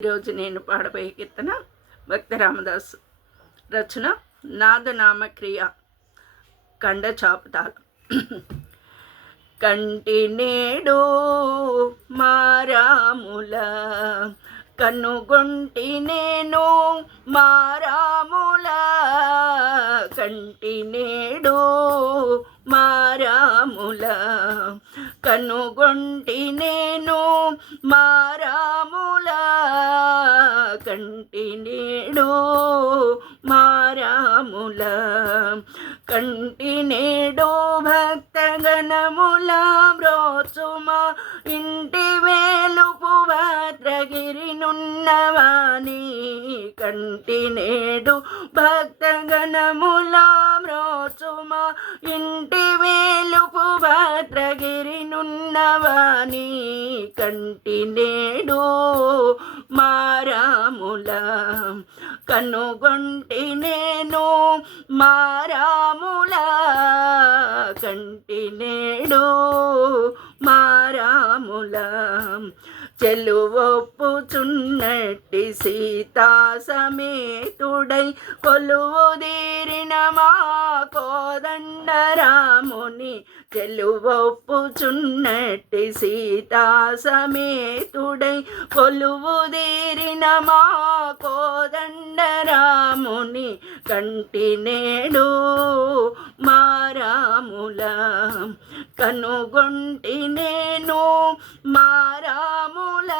ఈరోజు నేను పాడబోయే కీర్తన భక్త రామదాస్ రచన నాదనామక్రియ కండ చాపుతాళం. కంటి నేడు మారాముల కనుగొంటి నేను మారాముల కంటి నేడు మారాముల కనుగొంటి నేను మారాముల కంటి నేడు మారాముల కంటి నేడు భక్తగణముల బ్రోచుమా ఇంటి వేలుపు భద్రగిరి నున్నవాని కంటి నేడు భక్తగణముల బ్రోచుమా ఇంటి వేలుపు భద్రగిరి నున్నవాని కంటి నేడు మారాముల కనుగొంటి నేను మారాముల కంటి నేడు మారాముల చెలువొప్పుచున్నట్టి సీతా సమేతుడై కొలువుదీరిన మా కోదండరాముని చెలువొప్పుచున్నట్టి సీతా సమేతుడై కొలువుదీరిన మా కోదండరాముని కంటి నేడు మారాముల కనుగొంటి నేను మారాముల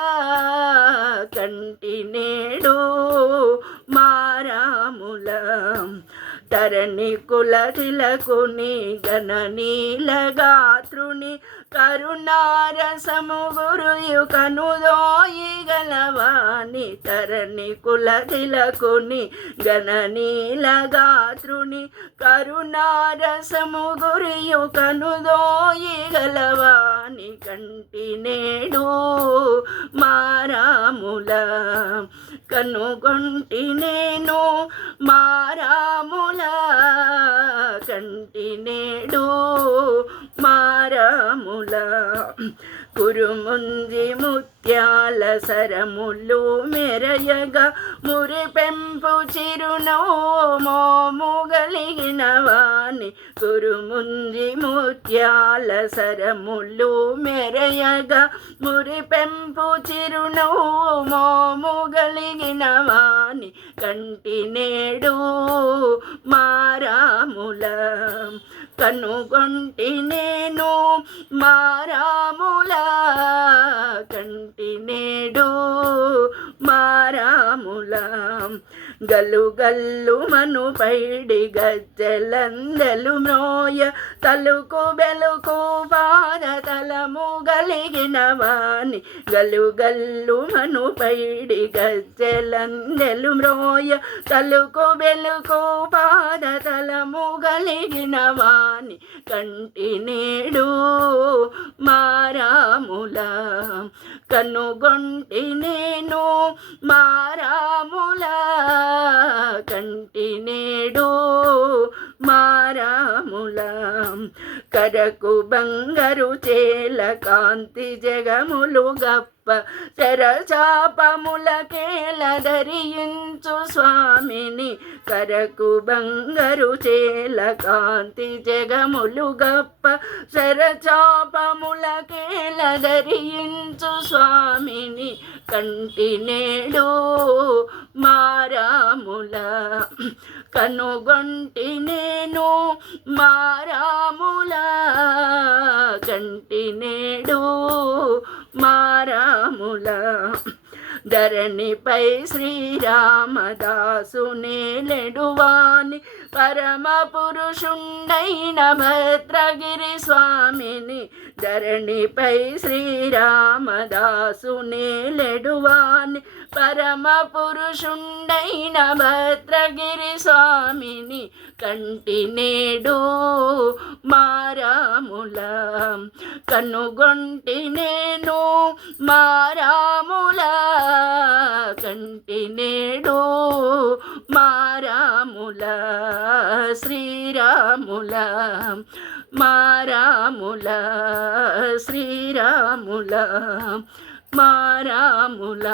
కంటి నేడు మారాముల తరణి కులతిలకుని గణనీలగాత్రుని కరుణారసము గురుయు కనుదోయి గలవాని తరణి కులతిలకుని గణనీలగాత్రుని కరుణారసము గురియు కనుదోయి గలవాని కంటి నేడు మారాముల కనుగొంటి నేను మారాముల కంటి నేడు మారాముల కురుముంజి ముత్యాల సరములు మెరయగా మురిపెంపు చిరునోమోము గలిగిన వాని కురుముంజి ముత్యాల సరములు మెరయగా మురిపెంపు చిరునోమోము గలిగిన వాని కంటి నేడు మారాముల కనుగొంటి నేను మారాముల కంటి నేడు మారాముల గల్లు మను పైడి గజ్జలందెలు మ్రోయ తలుకు బెలుకు పాదతలము గలిగిన వాని గల్లు మను పైడి గజ్జలందెలు మ్రోయ తలుకు బెలుకు పాదతలము గలిగిన వాని కంటి నేడు మారాముల కనుగొంటి నేను మారాముల కంటి నేడు మారాముల కరకు బంగారు చేల కాంతి జగములు గప్ప చరచాపముల కేల ధరించు స్వామిని కరకు బంగారు చేల కాంతి జగములు గప్ప చరచాపముల కేల ధరించు స్వామిని కంటి నేడు మారాముల కనుగొంటి నేను మారాముల కంటి నేడు మారాముల ధరణిపై శ్రీరామదాసునే లెడువాని పరమ పురుషుండైన భద్రగిరి స్వామిని ధరణిపై శ్రీరామదాసునే లెడువాని పరమ పురుషుండైన భద్రగిరి స్వామిని కంటి నేడు మారాముల కనుగొంటి నేను మారాముల కంటి నేడు మారాముల శ్రీరాముల మారాముల శ్రీరాముల మా రాముల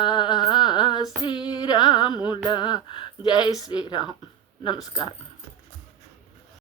శ్రీరాముల. జై శ్రీరామ్. నమస్కారం.